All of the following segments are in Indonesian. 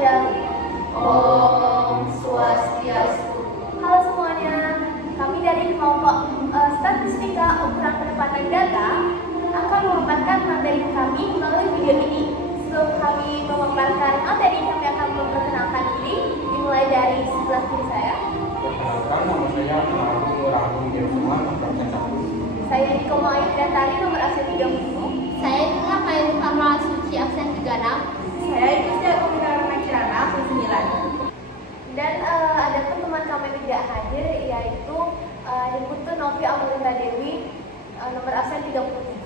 Anjali. Om Swastiastu. Halo semuanya, kami dari kelompok Statistika Ukuran Penempatan Data akan memaparkan materi kami melalui video ini. Sebelum kami memaparkan materi, kami akan memperkenalkan diri, dimulai dari sebelah kiri saya. Perkenalkan, nama saya Agung Rahman Yusuma, absen 1. Saya Niko Mayu Datari, nomor absen 30. Saya Nila Mayu Kamal Suci, absen 36. Saya Ikusia Kumitaran Kirana, absen 9. Dan ada pun teman kami yang tidak hadir, yaitu Ibu Novi Amelinda Dewi, nomor absen 37.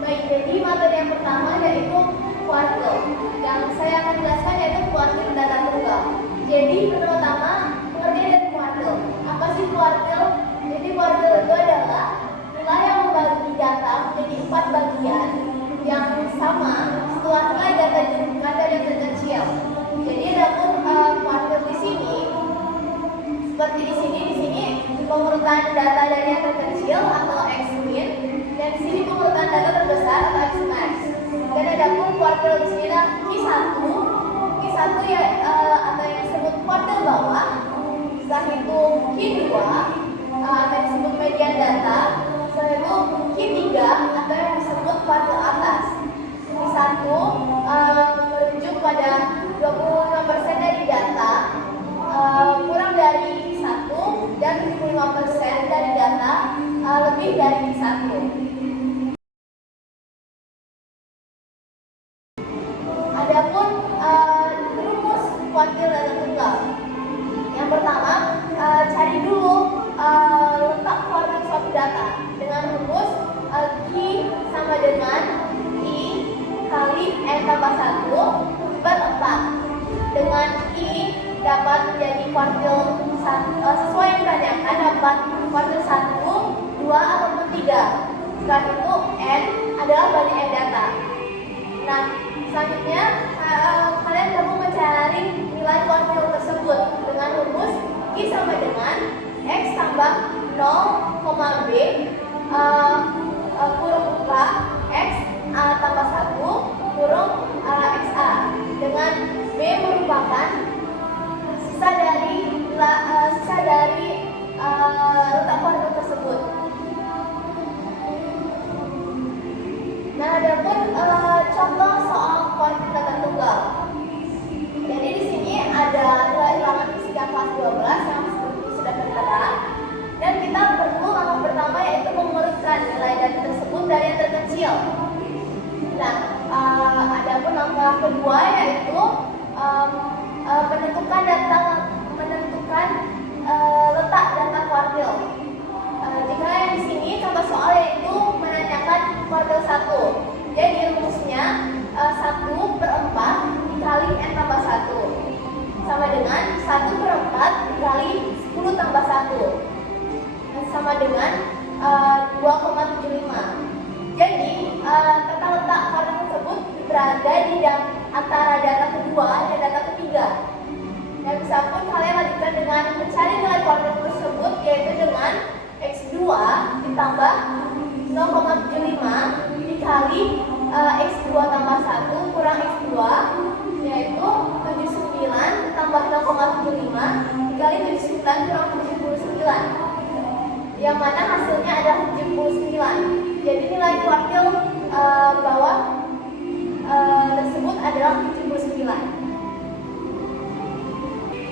Baik, jadi materi yang pertama yaitu kuartil. Yang saya akan jelaskan yaitu kuartil data tunggal. Jadi pertama pengertian dari kuartil. Apa sih kuartil? Jadi kuartil itu adalah nilai yang membagi data menjadi 4 bagian yang sama setelah nilai data dijumlahkan dari yang terkecil. Jadi ada pun kuartil di sini seperti di sini pengurutan data dari yang terkecil atau X-min, dan di sini pengurutan data terbesar atau X-max. Dan ada pun kuartil di sini adalah Q1 ya, atau yang disebut kuartil bawah. Setelah itu Q2 atau yang disebut median data. Setelah itu Q3 atau yang disebut kuartil atas. Q1 merujuk pada 25% dari data, kurang dari Q1, dan 75% dari data lebih dari Q1. Adapun rumus kuartil data tunggal. Yang pertama, cari dulu letak kuartil suatu data dengan rumus Q sama dengan I kali N tambah 1 per 4. Dengan I dapat menjadi kuartil sesuai yang ditanyakan, dapat kuartil 1, 2, ataupun 3. Setelah itu N adalah banyak N data. Nah, selanjutnya kalian perlu mencari nilai kuartil tersebut dengan rumus I sama dengan X tambah 0, B kurung K X A tambah 1 kurung XA, dengan B merupakan sisa dari letak kuartil tersebut. Nah, ada pun contoh soal kuartil data tunggal. Jadi di sini ada nilai ulangan fisika kelas 12 yang sudah tertera, dan kita perlu langkah pertama yaitu mengurutkan nilai data tersebut dari yang terkecil. Nah, ada pun langkah kedua yaitu menentukan letak data kuartil. Jika yang di sini contoh soal yaitu menanyakan kuartil 1. Jadi rumusnya 1/4 dikali N tambah 1 sama dengan 1/4 dikali 10 tambah 1 sama dengan 2,75. Jadi tata letak kuartil tersebut berada di antara data kedua dan data ketiga. Dan bisa pun kalian lanjutkan dengan mencari nilai kuartil tersebut, yaitu dengan X2 ditambah 0,75 dikali X2 tambah 1 kurang X2, yaitu 79 tambah 0,75 dikali 79 kurang 79, yang mana hasilnya adalah 79. Jadi nilai kuartil bawah tersebut adalah 79.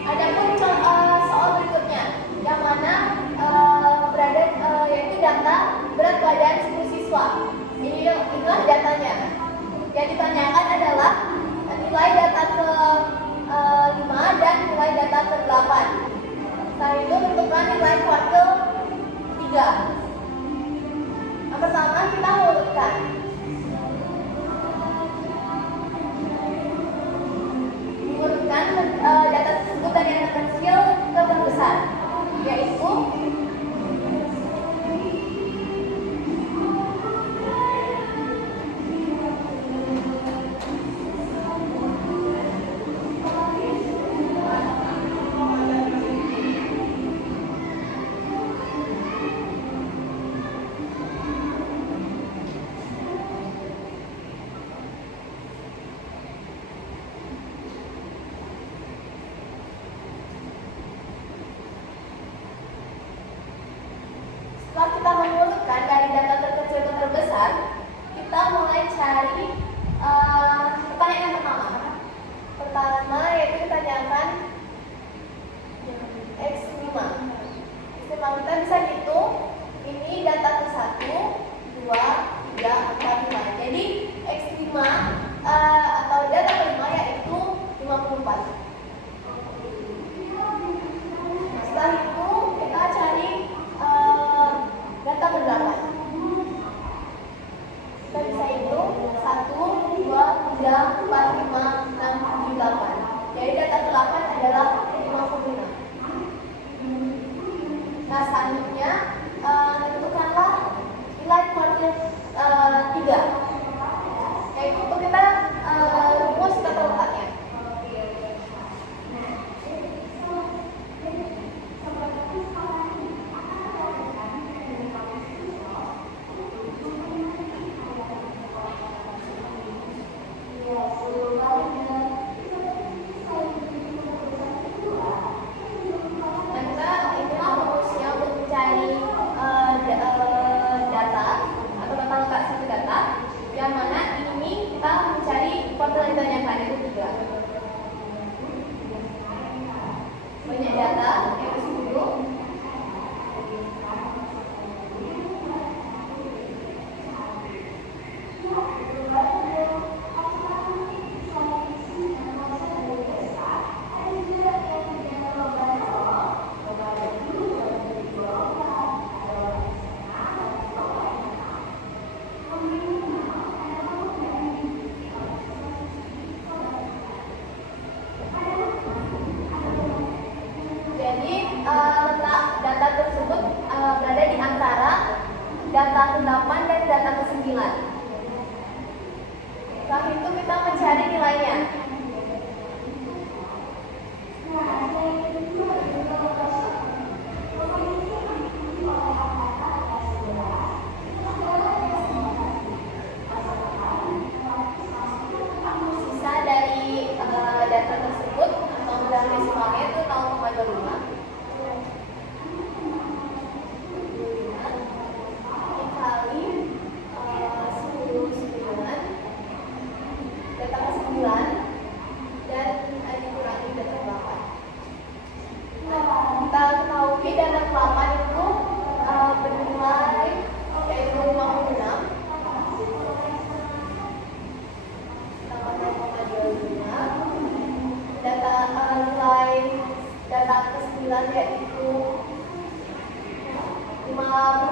Adapun soal berikutnya, yang mana berada yaitu data berat badan 10 siswa. Inilah datanya. Yang ditanyakan adalah nilai data ke-5 dan nilai data ke-8. Setelah itu tentukan nilai kuartil 3. Yang pertama kita mengurutkan. Data tersebut dari yang terkecil ke terbesar, yaitu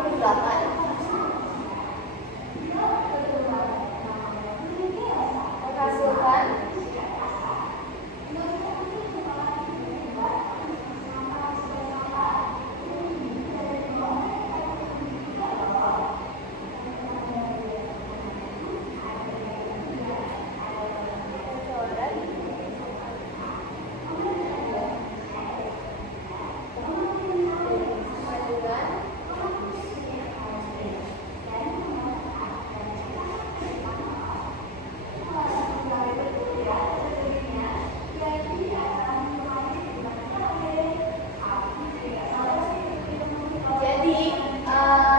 58. Menghasilkan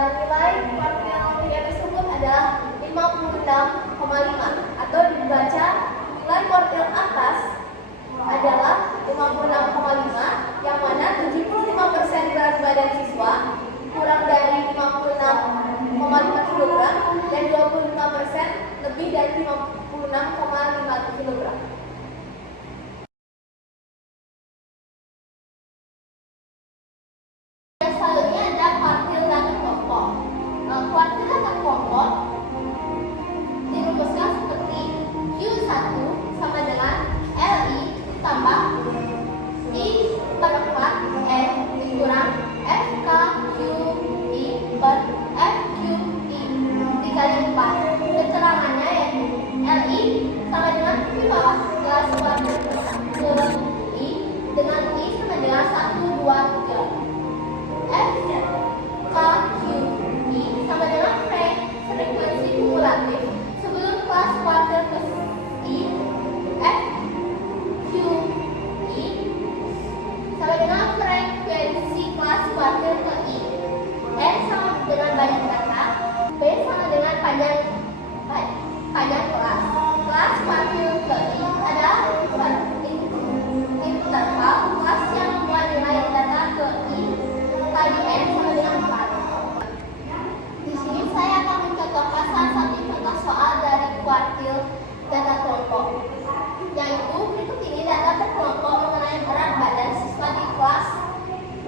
nilai kuartil 3 tersebut adalah 56,5, atau dibaca nilai kuartil atas adalah 56,5, yang mana 75% berat badan siswa kurang dari 56,5 kg dan 25% lebih dari 56,5 kg. Selanjutnya ada kuartil datar kelompok. Kuartil datar kelompok dirumuskan seperti Q1 sama dengan LI tambah I per 4 N dikurang FKQI per FQI dikali 4. Keterangannya yaitu LI sama dengan Q bawah kelas kuartil ke I dengan I sama dengan 1, 2, 3. FKQI sama dengan frekuensi kumulatif sebelum kelas kuartil ke I. FQI sama dengan frekuensi kelas kuartil ke I. N sama dengan banyak data, B sama dengan panjang kelas. Kelas kuartil ke I adalah interval kelas yang membuat nilai data ke I kali N sama dengan 4. Di sini saya akan mencontohkan salah satu contoh soal dari kuartil data kelompok, yaitu berikut ini data berkelompok mengenai berat badan siswa di kelas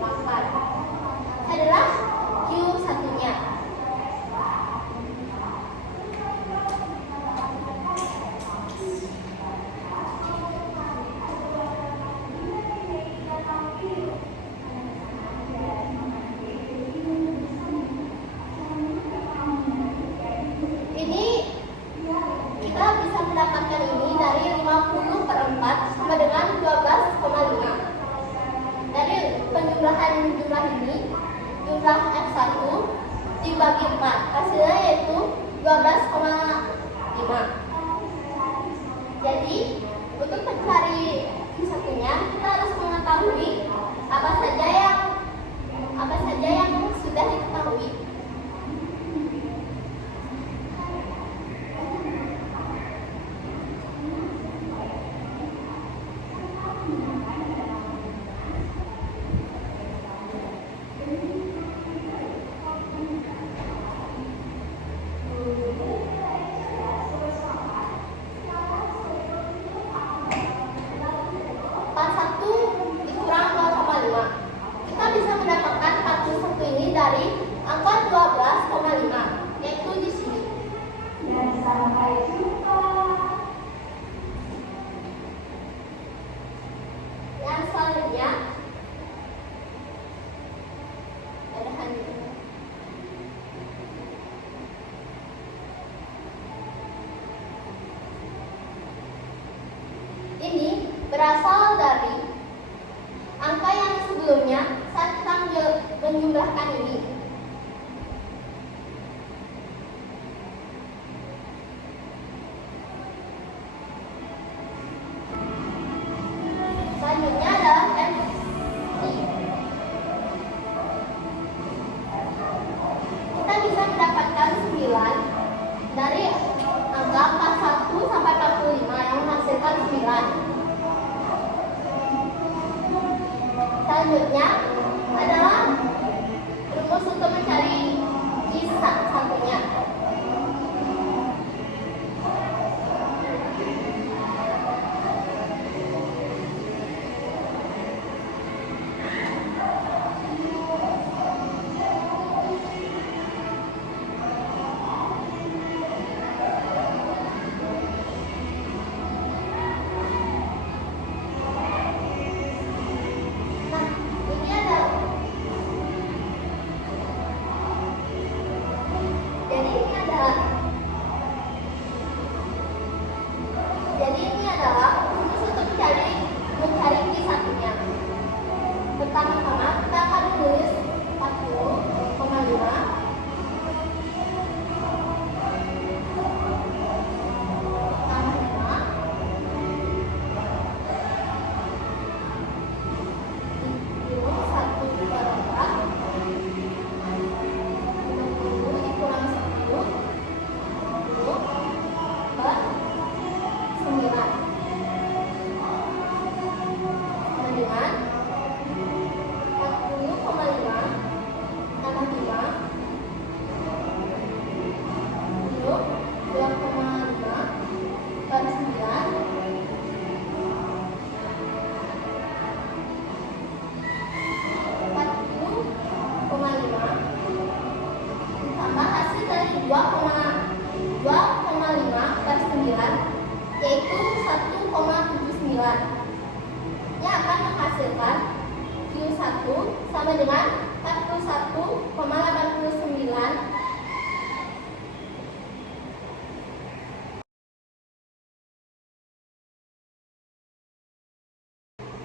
8 adalah Q1-nya. Ini kita bisa mendapatkan ini dari 50/4 sama dengan 12,5. Dari penjumlahan jumlah ini, jumlah F1 dibagi 4, hasilnya yaitu 12,5. Jadi untuk mencari Q1-nya kita harus mengetahui apa saja yang sudah diketahui. Kita bisa mendapatkan 41 ini dari angka 12,5, yaitu di sini. Dan sampai jumpa. Yang selanjutnya ada Hanif. Ini berasal dari angka yang sebelumnya saat kita menjumlahkan ini. Selanjutnya adalah MI. Kita bisa mendapatkan 9 dari angka 41 sampai 45 yang menghasilkan 9. Selanjutnya adalah rumus untuk mencari Q1-nya. 2,5/9, yaitu 1,79, yang akan menghasilkan Q1 sama dengan 41,89.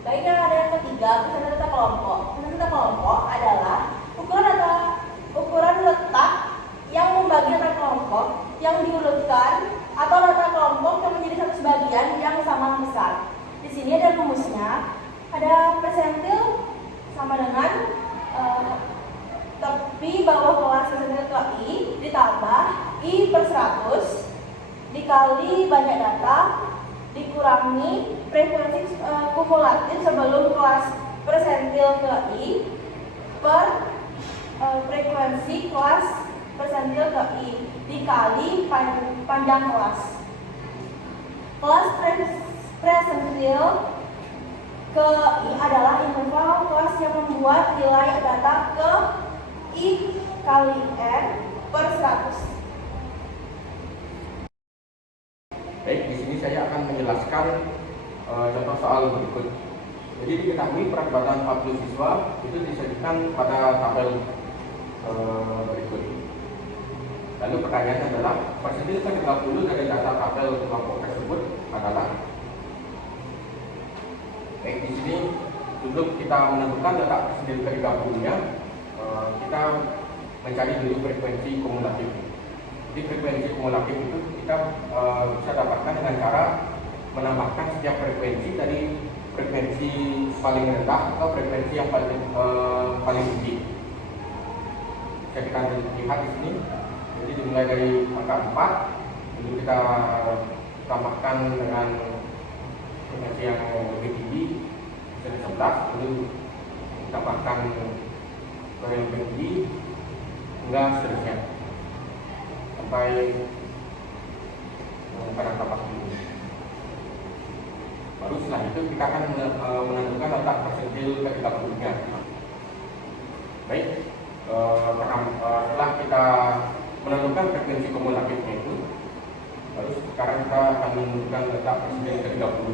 Baik, ada yang ketiga, pesan tata kelompok. Pesan tata kelompok adalah ukuran letak yang membagi data kelompok yang diurutkan atau data kelompok yang menjadi satu sebagian yang sama besar. Di sini ada rumusnya, ada persentil sama dengan tepi bawah kelas persentil ke I ditambah I per 100 dikali banyak data dikurangi frekuensi kumulatif sebelum kelas persentil ke I per frekuensi kelas persentil ke I dikali panjang kelas. Kelas persentil ke I adalah interval kelas yang membuat nilai data ke I kali N per 100. Baik, di sini saya akan menjelaskan contoh soal berikut. Jadi diketahui berat badan 40 siswa itu disajikan pada tabel berikut. Lalu pertanyaannya adalah persentil ke-30 dari data tabel kelompok tersebut adalah. Baik, di sini sebelum kita menentukan letak persentil ke-30-nya, kita mencari dulu frekuensi kumulatif. Jadi frekuensi kumulatif itu kita bisa dapatkan dengan cara menambahkan setiap frekuensi dari frekuensi paling rendah atau frekuensi yang paling tinggi. Bisa kita lihat di sini. Jadi dimulai dari angka 4, lalu kita tambahkan dengan frekuensi yang lebih tinggi, dari 11, lalu tambahkan ke yang lebih tinggi, hingga seterusnya sampai pada angka 40. Baru setelah itu kita akan menentukan letak persentil ke-30-nya. Baik, setelah kita menentukan frekuensi kumulatifnya itu, baru sekarang kita akan menentukan letak persentil ke-30.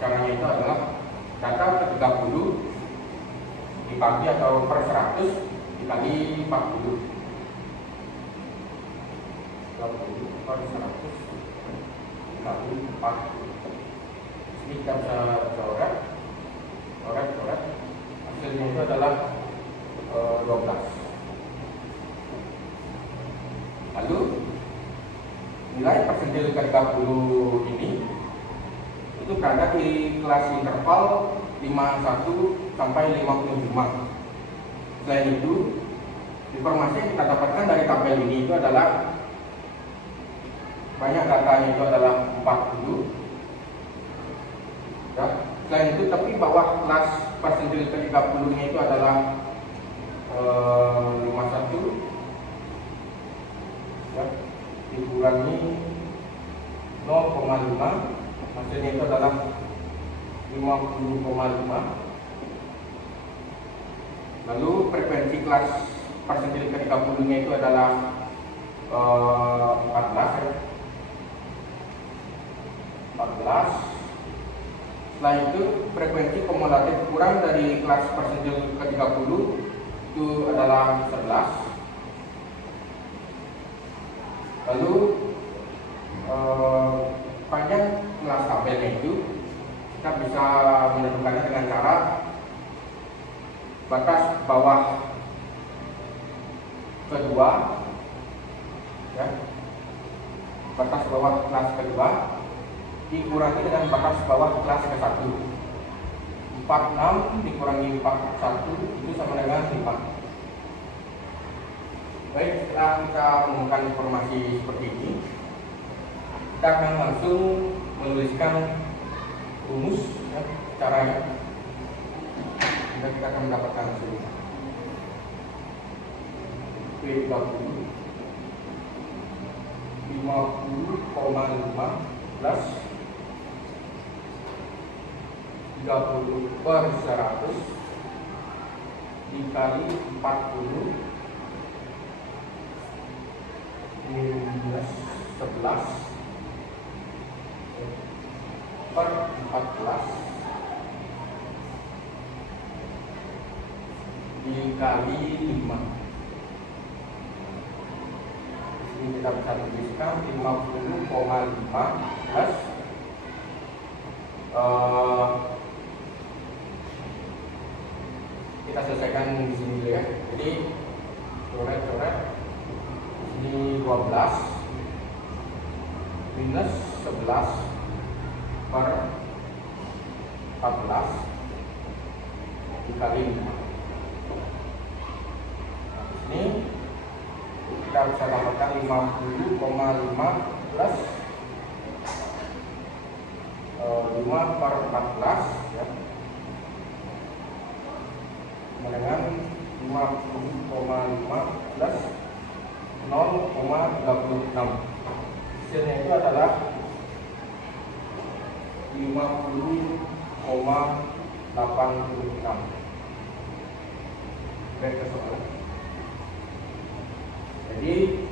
Caranya itu adalah data ke-30 dibagi atau per 100 dikali 40. 30 per 100 dikali 40. Ini kita bisa coret. Hasilnya itu adalah 12. Lalu nilai persentil ke-30 ini itu berada di kelas interval 51 sampai 55. Selain itu, informasi yang kita dapatkan dari tabel ini itu adalah banyak datanya itu adalah 40. Ya. Selain itu, tapi bawah kelas persentil ke-30-nya itu adalah 51. Ya. Dikurangi 0,5, hasilnya itu adalah 50,5. Lalu frekuensi kelas persentil ke-30-nya itu adalah 14. Setelah itu frekuensi kumulatif kurang dari kelas persentil ke-30 itu adalah 11. Lalu panjang kelas tabelnya itu kita bisa menentukannya dengan cara batas bawah kedua, ya, batas bawah kelas kedua dikurangi dengan batas bawah kelas ke-1. 46 dikurangi 41 itu sama dengan 5. Baik, setelah kita menemukan informasi seperti ini, kita akan langsung menuliskan rumus, ya, caranya. Kita akan mendapatkan hasil P30 50,5 plus 30 per 100 dikali 40 per 14 dikali 5. Ini kita bisa tuliskan 50,5 plus kita selesaikan di sini dulu ya. Jadi coret-coret ini 12 minus 11 per 14 dikali 5. Nah, di sini kita bisa dapatkan 50,5 plus 5 per 14 ya, sama dengan 50,5 plus 0,36. Hasilnya itu adalah 50,86. Baik ke soal. Jadi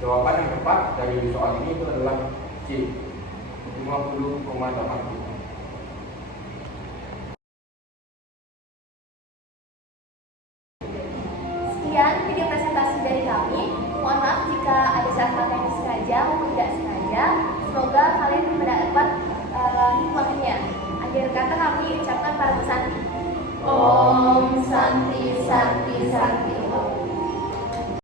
jawaban yang tepat dari soal ini itu adalah C, 50,86. Sekian video presentasi dari kami. Mohon maaf jika ada salah kata yang disengaja maupun tidak sengaja. Semoga kalian mendapat hikmahnya. Akhir kata kami ucapkan para pesanti. Om Santi Santi Santi.